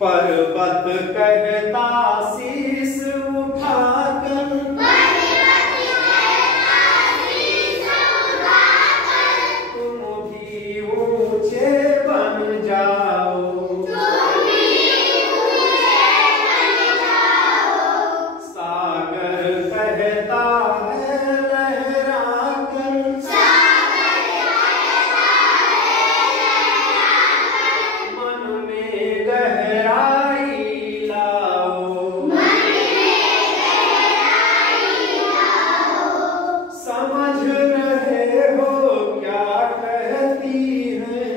पर्वत कहता शीश उठाकर, तुम भी ऊंचे बन जाओ, सागर कहता है लहराकर, मन में गहराई लाओ, समझ रहे हो क्या कहती है,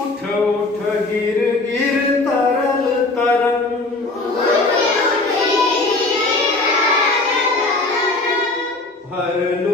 उठ उठ गिर गिर तरल तरंग, भर लो